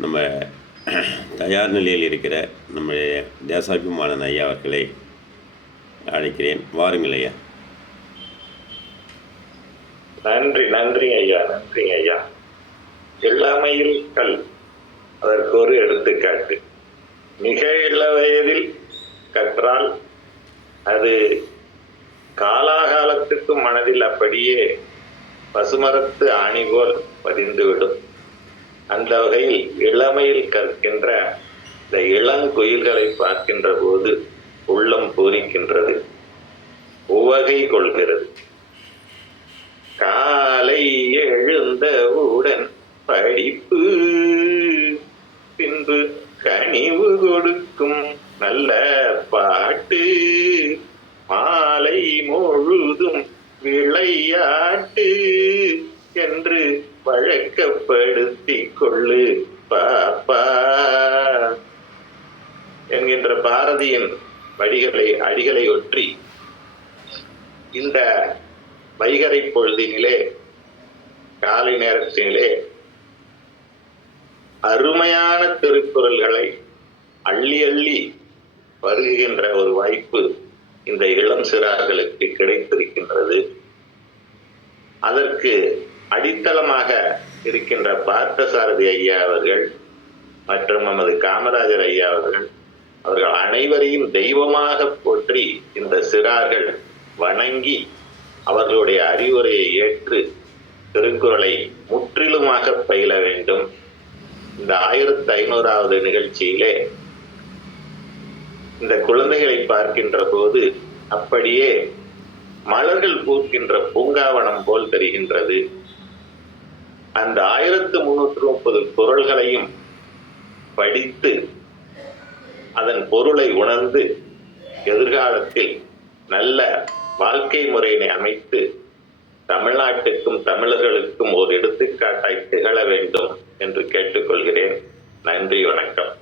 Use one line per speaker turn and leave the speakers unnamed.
நம்ம தயார் நிலையில் இருக்கிற நம்முடைய தேசாபிமானன் ஐயா அவர்களை அழைக்கிறேன். வாருங்கள் ஐயா.
நன்றி நன்றி ஐயா நன்றி ஐயா. எல்லாமையில் கல். அதற்கு ஒரு எடுத்துக்காட்டு. மிக இள வயதில் கற்றால் அது காலாகாலத்துக்கு மனதில் அப்படியே பசுமரத்து ஆணி போல் பதிந்துவிடும். அந்த வகையில் இளமையில் கற்கின்ற இந்த இளங்குயில்களை பார்க்கின்ற போது உள்ளம் பூரிக்கின்றது உவகை கொள்கிறது. காலை எழுந்தவுடன் படிப்பு பின்பு கனிவு கொடுக்கும் நல்ல பாட்டு மாலை முழுதும் விளையாட்டு. பாரதியின் வடிகளை அடிகளை ஒற்றி இந்த வைகரை பொழுதினிலே காலை நேரத்தினிலே அருமையான திருக்குறள்களை அள்ளி அள்ளி வருகின்ற ஒரு வாய்ப்பு இந்த இளம் சிறார்களுக்கு கிடைத்திருக்கின்றது. அதற்கு அடித்தளமாக இருக்கின்ற பார்த்தசாரதி ஐயா அவர்கள் மற்றும் நமது காமராஜர் ஐயா அவர்கள் அவர்கள் அனைவரையும் தெய்வமாக போற்றி இந்த சிறார்கள் வணங்கி அவர்களுடைய அறிவுரையை ஏற்று திருக்குறளை முற்றிலுமாக பயில வேண்டும். இந்த ஆயிரத்தி ஐநூறாவது நிகழ்ச்சியிலே இந்த குழந்தைகளை பார்க்கின்ற போது அப்படியே மலர்கள் பூக்கின்ற பூங்காவனம் போல் தெரிகின்றது. அந்த ஆயிரத்து முன்னூற்று முப்பது குரல்களையும் படித்து அதன் பொருளை உணர்ந்து எதிர்காலத்தில் நல்ல வாழ்க்கை முறையினை அமைத்து தமிழ்நாட்டுக்கும் தமிழர்களுக்கும் ஒரு எடுத்துக்காட்டாய் திகழ வேண்டும் என்று கேட்டுக்கொள்கிறேன். நன்றி வணக்கம்.